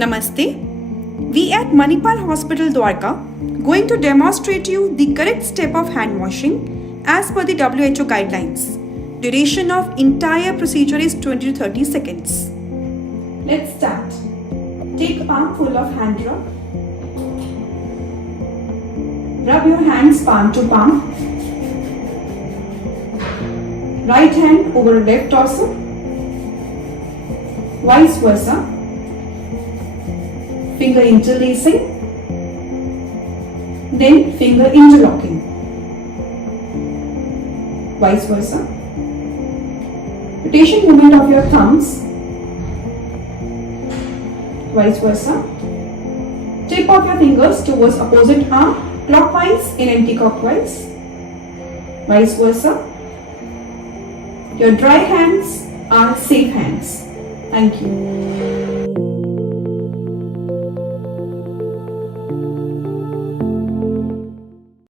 Namaste. We at Manipal Hospitals Delhi1080p going to demonstrate you the correct step of hand washing as per the WHO guidelines. Duration of entire procedure is 20 to 30 seconds. Let's start. Take a palm full of hand rub. Rub your hands palm to palm. Right hand over left torso. Vice versa. Finger interlacing. Then finger interlocking. Vice versa. Rotation movement of your thumbs. Vice versa. Tip of your fingers towards opposite arm, clockwise and anti-clockwise. Vice versa. Your dry hands are safe hands. Thank you.